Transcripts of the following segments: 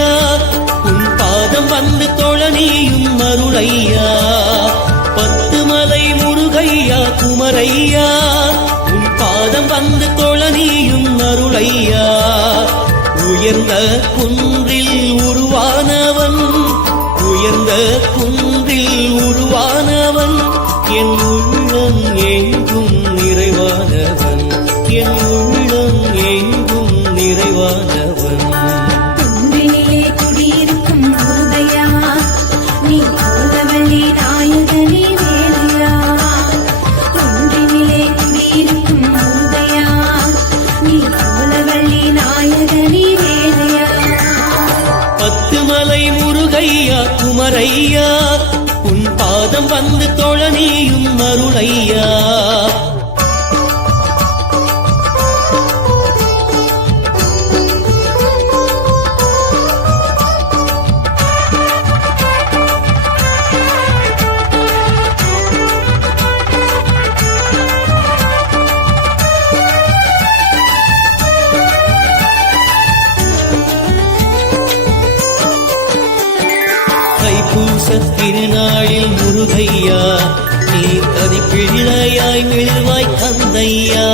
முருகையா உன் பாதம் வந்து தொழ நீயும் அருளையா. பத்துமலை முருகையா குமரையா உன் பாதம் வந்து தொழ நீயும் அருளையா. உயர்ந்த குன்றில் உருவானவன் உயர்ந்த குன்றில் உருவானவன் என் உள்ளம் எங்கும் நிறைவானவன் என் உள்ளம் எங்கும் நிறைவானவன். குன்றினிலே குடியிருக்கும் முருகையா நீ கோலவள்ளி நாயகனே வேலையா. குன்றினிலே குடியிருக்கும் முருகையா நீ கோலவள்ளி நாயகனே வேலையா. பத்துமலை முருகையா குமரையா உன் பாதம் வந்து தொழ நீயும் அருளையா. தைப்பூசத் திருநாளில் முருகையா நீ கதிப்பிள்ளையாய் மெழுவாய் கந்தையா.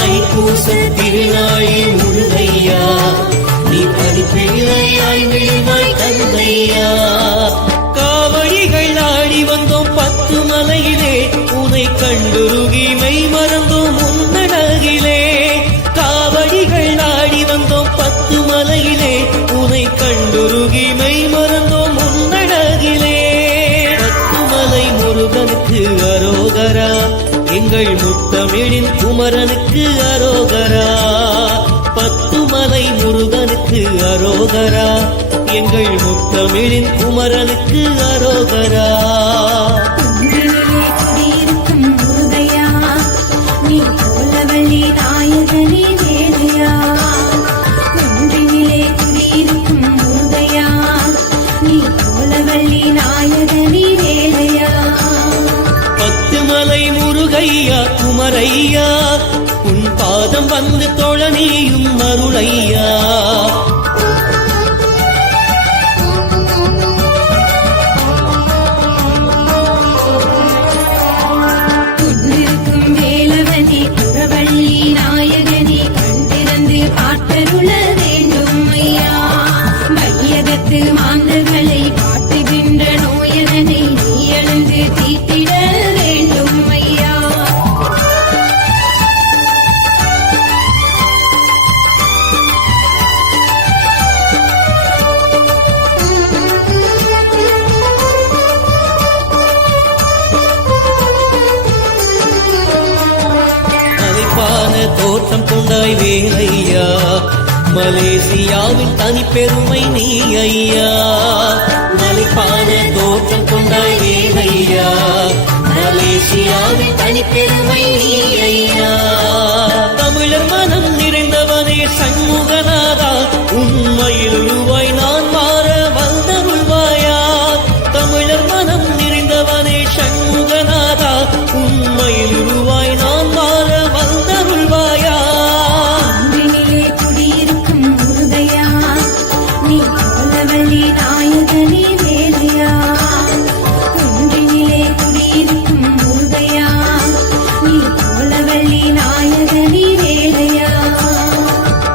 தைப்பூசத் திருநாளில் முருகையா நீ கதிப்பிள்ளையாய் மெழுவாய் கந்தையா. காவடிகள் ஆடி வந்தோம் பத்துமலையிலே உனை கண்டுருகி மெய் மறந்தோம் உன்னழகிலே. காவடிகள் ஆடி வந்தோம் பத்துமலையிலே உனை கண்டுருகி மெய் மறந்தோம் உன்னழகிலே. பத்துமலை முருகனுக்கு அரோகரா எங்கள் முத்தமிழின் குமரனுக்கு அரோகரா. பத்துமலை முருகனுக்கு அரோகரா எங்கள் முத்தமிழின் குமரனுக்கு அரோகரா. குன்றினிலே குடியிருக்கும் முருகையா நீ கோலவள்ளி நாயகனே வேலையா. குன்றினிலே குடியிருக்கும் முருகையா நீ கோலவள்ளி நாயகனே வேலையா. பத்துமலை முருகையா குமரையா உன் பாதம் வந்து தொழ நீயும் அருளையா. குன்றிருக்கும் வேலவனே குறவள்ளி நாயகனே கண் திறந்து பார்த்தருள வேண்டும் ஐயா. மையகத்து மாந்தர்களை காட்டுகின்ற நோயதனை நீ எழுந்து தீட்டிட வேண்டும் ஐயா. மலைப்பான தோற்றம் கொண்டாய் வேலையா மலேசியாவின் தனி பெருமை நீ ஐயா. மலைப்பான தோற்றம் கொண்டாய் வேலையா மலேசியாவின் தனி பெருமை நீ ஐயா. தமிழர் மனம் நிறைந்தவனே சண்முகநாதா உண்மையில் உருவாய் நான் மாற வந்தருள்வாயா. தமிழர் மனம் நிறைந்தவனே சண்முகநாதா உண்மையில் உருவாய் நான் மாற வந்தருள்வாயா. குன்றினிலே குடியிருக்கும் முருகையா நீ கோலவள்ளி நாயகனே வேலையா. குன்றினிலே குடியிருக்கும் முருகையா நீ கோலவள்ளி நாயகனே வேலையா.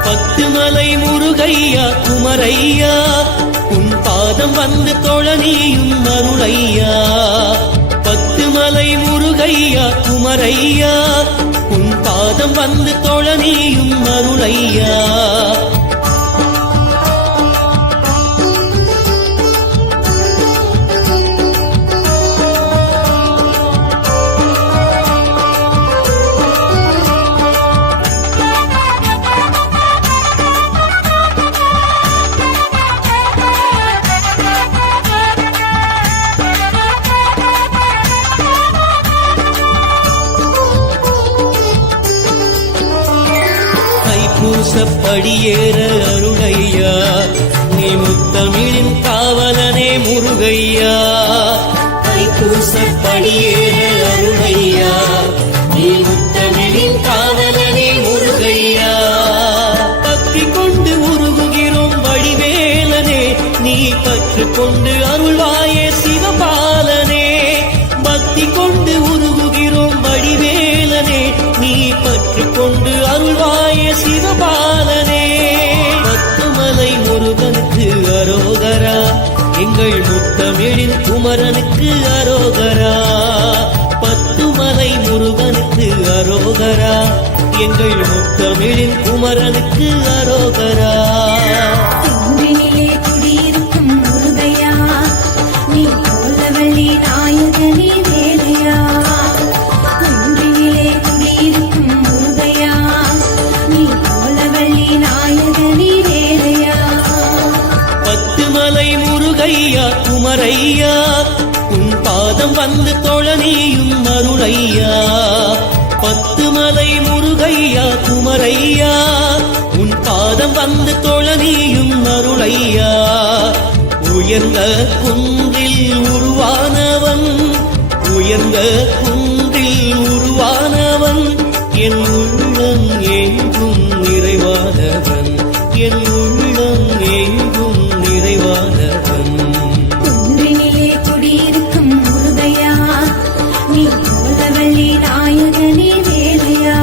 பத்துமலை முருகையா குமரையா உன் பாதம் வந்து தொழ நீயும் அருளையா. பத்துமலை முருகையா குமரையா உன் பாதம் வந்து தொழ நீயும் அருளையா. பூசப்படியேற அருளையா நீ முத்தமிழின் காவலனே முருகையா. தைப்பூசப்படியேற அருளையா நீ முத்தமிழின் காவலனே முருகையா. பக்தி கொண்டு உருகுகிறோம் வடிவேல் நீ பற்று கொண்டு அருள்வாயே சிவபாலனே பக்தி கொண்டு உருகுகிறோம் வடிவேலனே நீ பற்று கொண்டு அருள்வாயே சிவபாலனே பத்துமலை முருகனுக்கு அரோகரா எங்கள் முத்தமிழின் குமரனுக்கு அரோகரா பத்துமலை முருகனுக்கு அரோகரா எங்கள் முத்தமிழின் குமரனுக்கு அரோகரா தென்றினிலே குடியிருக்கும் முருகையா நீ கோலவள்ளி நாயகனே வேலையா தென்றினிலே குடியிருக்கும் முருகையா நீ கோலவள்ளி நாயகனே வேலையா பத்துமலை முருகையா குமரையா உன் பாதம் வந்து தொழனியும் அருளையா பத்துமலை முருகையா குமரையா உன் பாதம் வந்து தொழனியும் அருளையா உயர்ந்த குன்றில் உருவானவன் உயர்ந்த குன்றில் உருவானவன் என் உள்ளம் எங்கும் நிறைவானவன் என் உள்ளம் எங்கும் நிறைவானவன் தென்றினிலே குடியிருக்கும் முருகையா நீ கோலவள்ளி நாயகனே வேலையா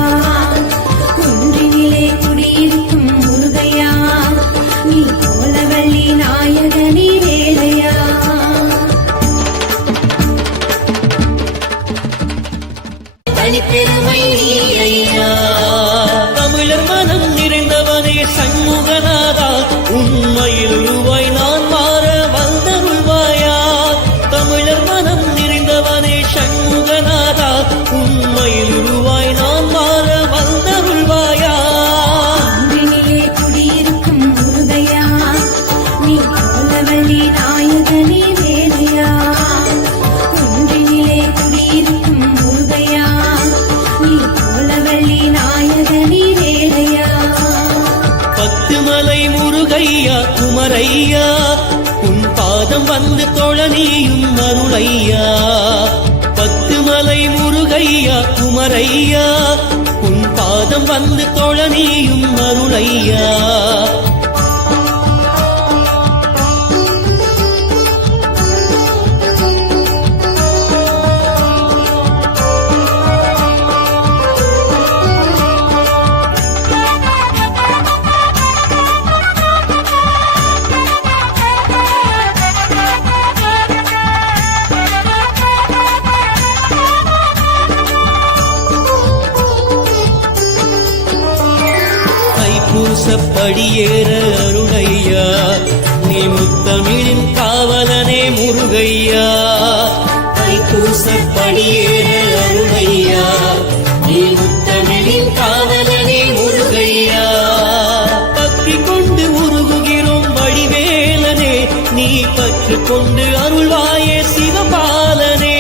குன்றினிலே குடியிருக்கும் முருகையா நீ கோலவள்ளி நாயகனே வேலையா தனிப்பெருமை நீ ஐயா தமிழர் மனம் நிறைந்தவனே சண்முகநாதா உண்மையில் உருவாய் நான் மாற வந்தருள்வாயா தமிழர் மனம் நிறைந்தவனே சண்முகநாதா உண்மையில் உருவாய் நான் மாற வந்தருள்வாயா குன்றினிலே குடியிருக்கும் முருகையா நீ கோலவள்ளி நாயகனே வேலையா குன்றினிலே குடியிருக்கும் முருகையா நீ கோலவள்ளி நாயகனே வேலையா பத்துமலை முருகையா குமரையா உன் பாதம் வந்து தொழனியும் அருளையா பத்துமலை முருகையா குமரையா உன் பாதம் வந்து தொழனியும் அருளையா தைப்பூசப்படியேற அருளையா நீ முத்தமிழின் காவலனே முருகையா தைப்பூசப்படியேற அருளையா நீ முத்தமிழின் காவலனே முருகையா பக்தி கொண்டு உருகுகிறோம் வடிவேலனே நீ பற்று கொண்டு அருள்வாயே சிவபாலனே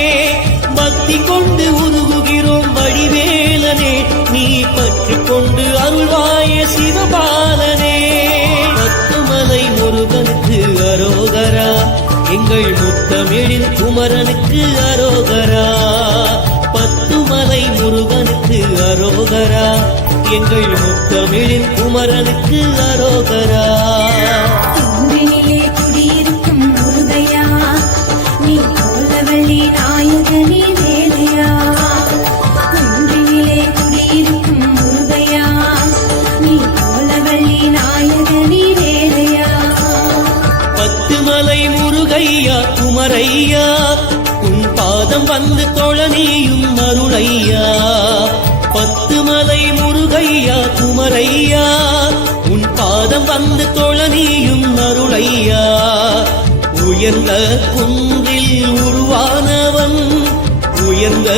பக்தி கொண்டு உருகுகிறோம் வடிவேலனே நீ பற்று கொண்டு அருள்வாயே சிவபாலனே பத்துமலை முருகனுக்கு அரோகரா எங்கள் முத்தமிழின் குமரனுக்கு அரோகரா பத்துமலை முருகனுக்கு அரோகரா எங்கள் முத்தமிழின் குமரனுக்கு அரோகரா தென்றினிலே குடியிருக்கும் முருகையா நீ கோலவள்ளி நாயகனே வேலையா குன்றினிலே குடியிருக்கும் முருகையா நீ கோலவள்ளி நாயகனே வேலையா பத்துமலை முருகையா குமரையா உன் பாதம் வந்து தொழனியும் அருளையா பத்துமலை முருகையா குமரையா உன் பாதம் வந்து தொழனியும் அருளையா உயர்ந்த குன்றில் உருவானவன் உயர்ந்த